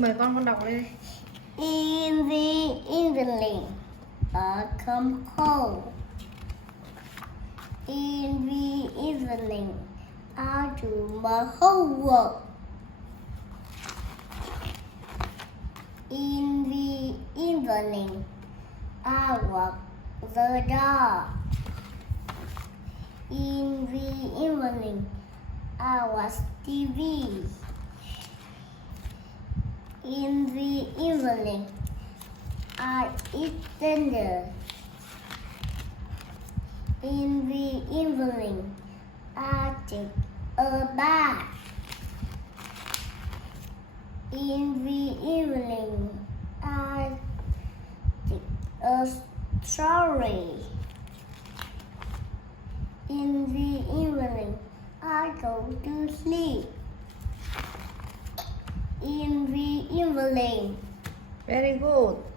Mời con đọc đi. In the evening, I come home. In the evening, I do my homework. In the evening, I walk the dog. In the evening, I watch TV. In the evening, I eat dinner. In the evening, I take a bath. In the evening, I take a story. In the evening, I go to sleep. In the evening, Very good.